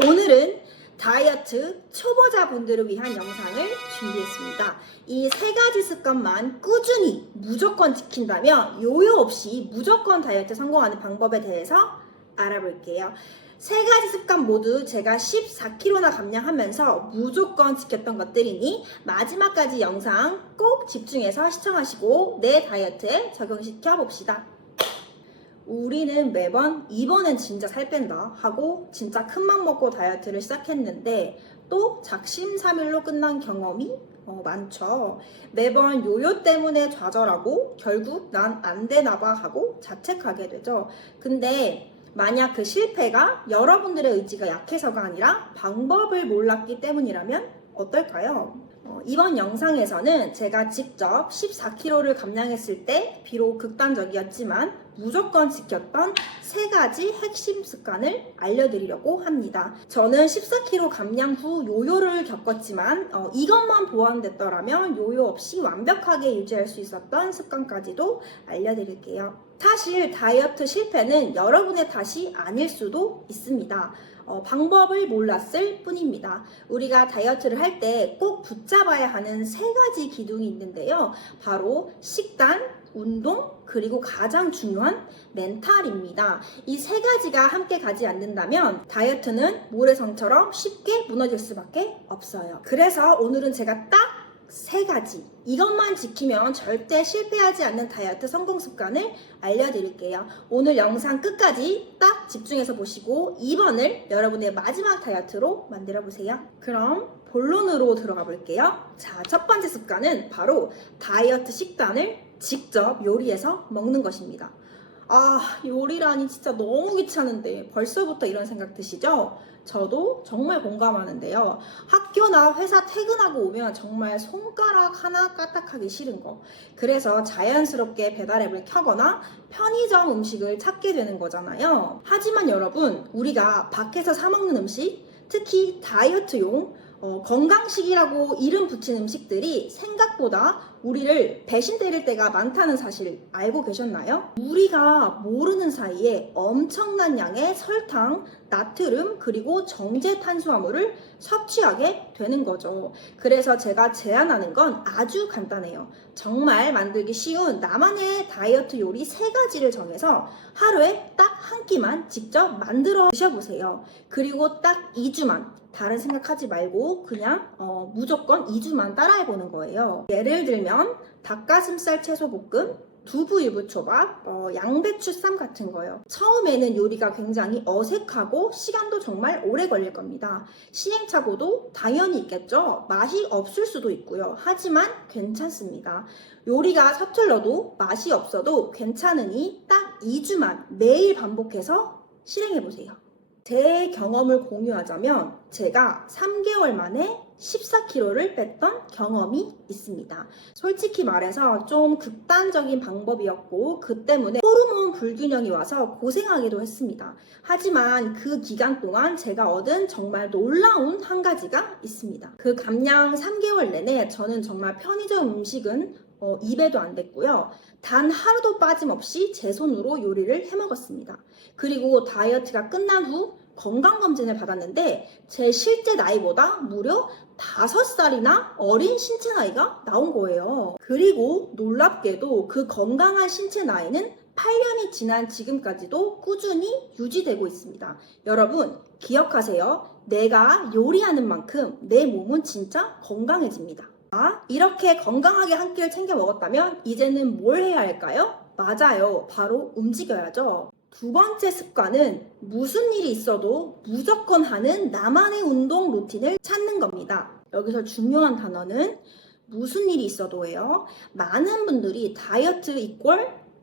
오늘은 다이어트 초보자분들을 위한 영상을 준비했습니다. 이 세 가지 습관만 꾸준히 무조건 지킨다면 요요 없이 무조건 다이어트 성공하는 방법에 대해서 알아볼게요. 세 가지 습관 모두 제가 14kg나 감량하면서 무조건 지켰던 것들이니 마지막까지 영상 꼭 집중해서 시청하시고 내 다이어트에 적용시켜 봅시다. 우리는 매번 이번엔 진짜 살 뺀다 하고 진짜 큰맘 먹고 다이어트를 시작했는데 또 작심삼일로 끝난 경험이 많죠. 매번 요요 때문에 좌절하고 결국 난 안 되나 봐 하고 자책하게 되죠. 근데 만약 그 실패가 여러분들의 의지가 약해서가 아니라 방법을 몰랐기 때문이라면 어떨까요? 이번 영상에서는 제가 직접 14kg를 감량했을 때 비록 극단적이었지만 무조건 지켰던 세 가지 핵심 습관을 알려드리려고 합니다. 저는 14kg 감량 후 요요를 겪었지만 이것만 보완됐더라면 요요 없이 완벽하게 유지할 수 있었던 습관까지도 알려드릴게요. 사실 다이어트 실패는 여러분의 탓이 아닐 수도 있습니다. 방법을 몰랐을 뿐입니다. 우리가 다이어트를 할 때 꼭 붙잡아야 하는 세 가지 기둥이 있는데요. 바로 식단, 운동, 그리고 가장 중요한 멘탈입니다. 이 세 가지가 함께 가지 않는다면 다이어트는 모래성처럼 쉽게 무너질 수밖에 없어요. 그래서 오늘은 제가 딱 세 가지, 이것만 지키면 절대 실패하지 않는 다이어트 성공 습관을 알려드릴게요. 오늘 영상 끝까지 딱 집중해서 보시고 2번을 여러분의 마지막 다이어트로 만들어 보세요. 그럼 본론으로 들어가 볼게요. 자, 첫 번째 습관은 바로 다이어트 식단을 직접 요리해서 먹는 것입니다. 요리라니 진짜 너무 귀찮은데 벌써부터 이런 생각 드시죠? 저도 정말 공감하는데요. 학교나 회사 퇴근하고 오면 정말 손가락 하나 까딱하기 싫은 거. 그래서 자연스럽게 배달앱을 켜거나 편의점 음식을 찾게 되는 거잖아요. 하지만 여러분, 우리가 밖에서 사 먹는 음식, 특히 다이어트용 건강식이라고 이름 붙인 음식들이 생각보다 우리를 배신 때릴 때가 많다는 사실 알고 계셨나요? 우리가 모르는 사이에 엄청난 양의 설탕, 나트륨, 그리고 정제 탄수화물을 섭취하게 되는 거죠. 그래서 제가 제안하는 건 아주 간단해요. 정말 만들기 쉬운 나만의 다이어트 요리 세 가지를 정해서 하루에 딱 한 끼만 직접 만들어 드셔보세요. 그리고 딱 2주만 다른 생각하지 말고 그냥 무조건 2주만 따라해보는 거예요. 예를 들면 닭가슴살 채소볶음, 두부 유부초밥, 양배추 쌈 같은 거요. 처음에는 요리가 굉장히 어색하고 시간도 정말 오래 걸릴 겁니다. 시행착오도 당연히 있겠죠. 맛이 없을 수도 있고요. 하지만 괜찮습니다. 요리가 서툴러도 맛이 없어도 괜찮으니 딱 2주만 매일 반복해서 실행해보세요. 제 경험을 공유하자면 제가 3개월 만에 14kg를 뺐던 경험이 있습니다. 솔직히 말해서 좀 극단적인 방법이었고 그 때문에 호르몬 불균형이 와서 고생하기도 했습니다. 하지만 그 기간 동안 제가 얻은 정말 놀라운 한 가지가 있습니다. 그 감량 3개월 내내 저는 정말 편의점 음식은 입에도 안 댔고요. 단 하루도 빠짐없이 제 손으로 요리를 해 먹었습니다. 그리고 다이어트가 끝난 후 건강검진을 받았는데 제 실제 나이보다 무려 5살이나 어린 신체 나이가 나온 거예요. 그리고 놀랍게도 그 건강한 신체 나이는 8년이 지난 지금까지도 꾸준히 유지되고 있습니다. 여러분 기억하세요. 내가 요리하는 만큼 내 몸은 진짜 건강해집니다. 이렇게 건강하게 한 끼를 챙겨 먹었다면 이제는 뭘 해야 할까요? 맞아요. 바로 움직여야죠. 두 번째 습관은 무슨 일이 있어도 무조건 하는 나만의 운동 루틴을 찾는 겁니다. 여기서 중요한 단어는 무슨 일이 있어도예요. 많은 분들이 다이어트 이퀄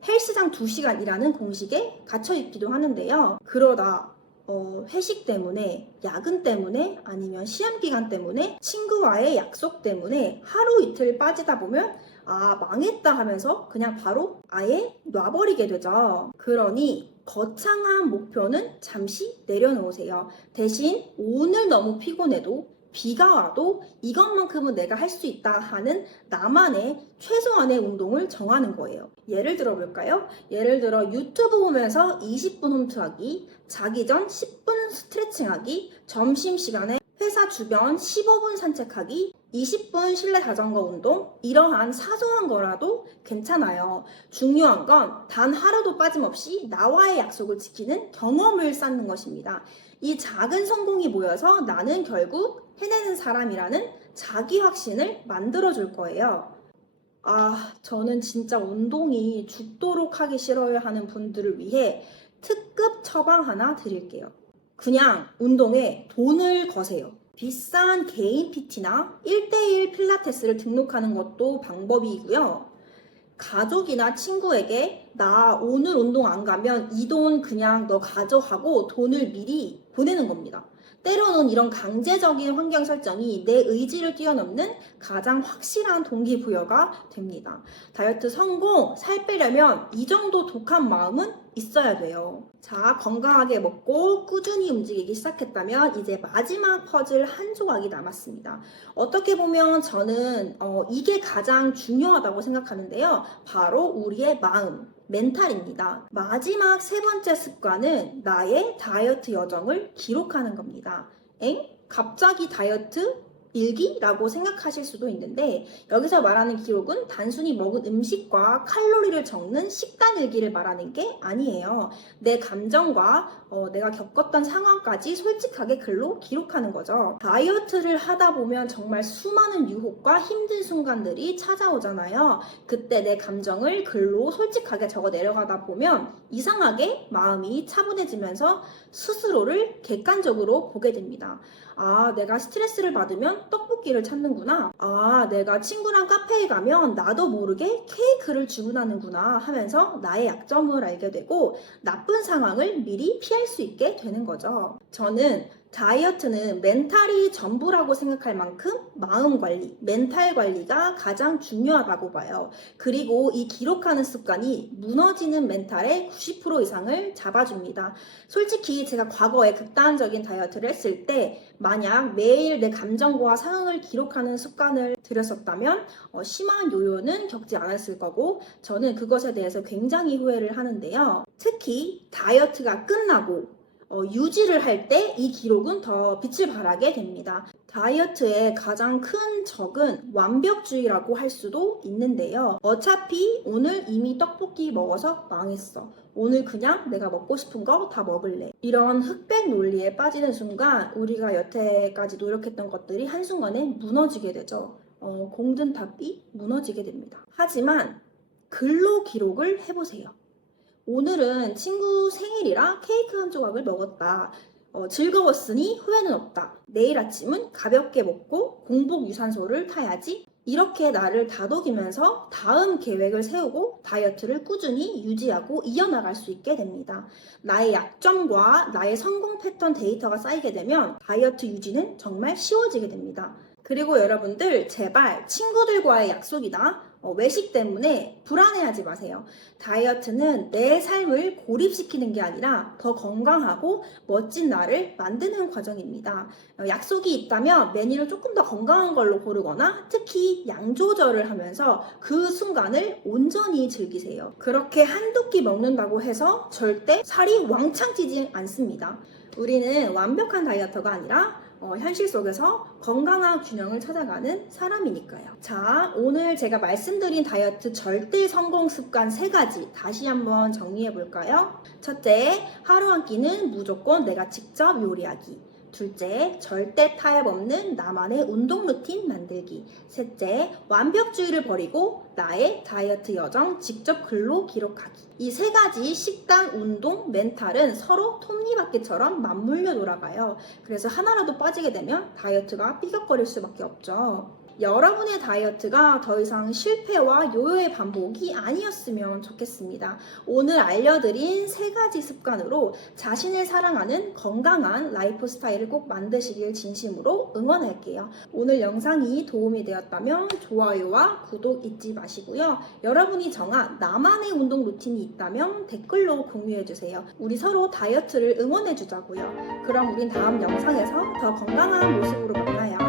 헬스장 2시간이라는 공식에 갇혀 있기도 하는데요. 그러다 회식 때문에, 야근 때문에, 아니면 시험 기간 때문에, 친구와의 약속 때문에 하루 이틀 빠지다 보면 망했다 하면서 그냥 바로 아예 놔버리게 되죠. 그러니 거창한 목표는 잠시 내려놓으세요. 대신 오늘 너무 피곤해도 비가 와도 이것만큼은 내가 할 수 있다 하는 나만의 최소한의 운동을 정하는 거예요. 예를 들어 볼까요? 예를 들어 유튜브 보면서 20분 홈트하기, 자기 전 10분 스트레칭하기, 점심시간에 회사 주변 15분 산책하기, 20분 실내 자전거 운동, 이러한 사소한 거라도 괜찮아요. 중요한 건 단 하루도 빠짐없이 나와의 약속을 지키는 경험을 쌓는 것입니다. 이 작은 성공이 모여서 나는 결국 해내는 사람이라는 자기 확신을 만들어줄 거예요. 저는 진짜 운동이 죽도록 하기 싫어요 하는 분들을 위해 특급 처방 하나 드릴게요. 그냥 운동에 돈을 거세요. 비싼 개인 PT나 1대1 필라테스를 등록하는 것도 방법이고요. 가족이나 친구에게 나 오늘 운동 안 가면 이 돈 그냥 너 가져가고 돈을 미리 보내는 겁니다. 때로는 이런 강제적인 환경 설정이 내 의지를 뛰어넘는 가장 확실한 동기부여가 됩니다. 다이어트 성공, 살 빼려면 이 정도 독한 마음은 있어야 돼요. 자, 건강하게 먹고 꾸준히 움직이기 시작했다면 이제 마지막 퍼즐 한 조각이 남았습니다. 어떻게 보면 저는 이게 가장 중요하다고 생각하는데요. 바로 우리의 마음, 멘탈입니다. 마지막 세 번째 습관은 나의 다이어트 여정을 기록하는 겁니다. 갑자기 다이어트 일기라고 생각하실 수도 있는데 여기서 말하는 기록은 단순히 먹은 음식과 칼로리를 적는 식단 일기를 말하는 게 아니에요. 내 감정과 내가 겪었던 상황까지 솔직하게 글로 기록하는 거죠. 다이어트를 하다 보면 정말 수많은 유혹과 힘든 순간들이 찾아오잖아요. 그때 내 감정을 글로 솔직하게 적어 내려가다 보면 이상하게 마음이 차분해지면서 스스로를 객관적으로 보게 됩니다. 내가 스트레스를 받으면 떡볶이를 찾는구나. 내가 친구랑 카페에 가면 나도 모르게 케이크를 주문하는구나 하면서 나의 약점을 알게 되고 나쁜 상황을 미리 피할 수 있게 되는 거죠. 저는 다이어트는 멘탈이 전부라고 생각할 만큼 마음 관리, 멘탈 관리가 가장 중요하다고 봐요. 그리고 이 기록하는 습관이 무너지는 멘탈의 90% 이상을 잡아줍니다. 솔직히 제가 과거에 극단적인 다이어트를 했을 때 만약 매일 내 감정과 상황을 기록하는 습관을 들였었다면 심한 요요는 겪지 않았을 거고 저는 그것에 대해서 굉장히 후회를 하는데요. 특히 다이어트가 끝나고 유지를 할 때 이 기록은 더 빛을 발하게 됩니다. 다이어트의 가장 큰 적은 완벽주의라고 할 수도 있는데요. 어차피 오늘 이미 떡볶이 먹어서 망했어. 오늘 그냥 내가 먹고 싶은 거 다 먹을래. 이런 흑백 논리에 빠지는 순간 우리가 여태까지 노력했던 것들이 한순간에 무너지게 되죠. 공든탑이 무너지게 됩니다. 하지만 글로 기록을 해보세요. 오늘은 친구 생일이라 케이크 한 조각을 먹었다. 즐거웠으니 후회는 없다. 내일 아침은 가볍게 먹고 공복 유산소를 타야지. 이렇게 나를 다독이면서 다음 계획을 세우고 다이어트를 꾸준히 유지하고 이어나갈 수 있게 됩니다. 나의 약점과 나의 성공 패턴 데이터가 쌓이게 되면 다이어트 유지는 정말 쉬워지게 됩니다. 그리고 여러분들 제발 친구들과의 약속이나 외식 때문에 불안해하지 마세요. 다이어트는 내 삶을 고립시키는 게 아니라 더 건강하고 멋진 나를 만드는 과정입니다. 약속이 있다면 메뉴를 조금 더 건강한 걸로 고르거나 특히 양 조절을 하면서 그 순간을 온전히 즐기세요. 그렇게 한두 끼 먹는다고 해서 절대 살이 왕창 찌지 않습니다. 우리는 완벽한 다이어터가 아니라 현실 속에서 건강한 균형을 찾아가는 사람이니까요. 자, 오늘 제가 말씀드린 다이어트 절대 성공 습관 3가지 다시 한번 정리해 볼까요? 첫째, 하루 한 끼는 무조건 내가 직접 요리하기. 둘째, 절대 타협 없는 나만의 운동 루틴 만들기. 셋째, 완벽주의를 버리고 나의 다이어트 여정 직접 글로 기록하기. 이 3가지 식단, 운동, 멘탈은 서로 톱니바퀴처럼 맞물려 돌아가요. 그래서 하나라도 빠지게 되면 다이어트가 삐걱거릴 수밖에 없죠. 여러분의 다이어트가 더 이상 실패와 요요의 반복이 아니었으면 좋겠습니다. 오늘 알려드린 3가지 습관으로 자신을 사랑하는 건강한 라이프 스타일을 꼭 만드시길 진심으로 응원할게요. 오늘 영상이 도움이 되었다면 좋아요와 구독 잊지 마시고요. 여러분이 정한 나만의 운동 루틴이 있다면 댓글로 공유해주세요. 우리 서로 다이어트를 응원해주자고요. 그럼 우린 다음 영상에서 더 건강한 모습으로 만나요.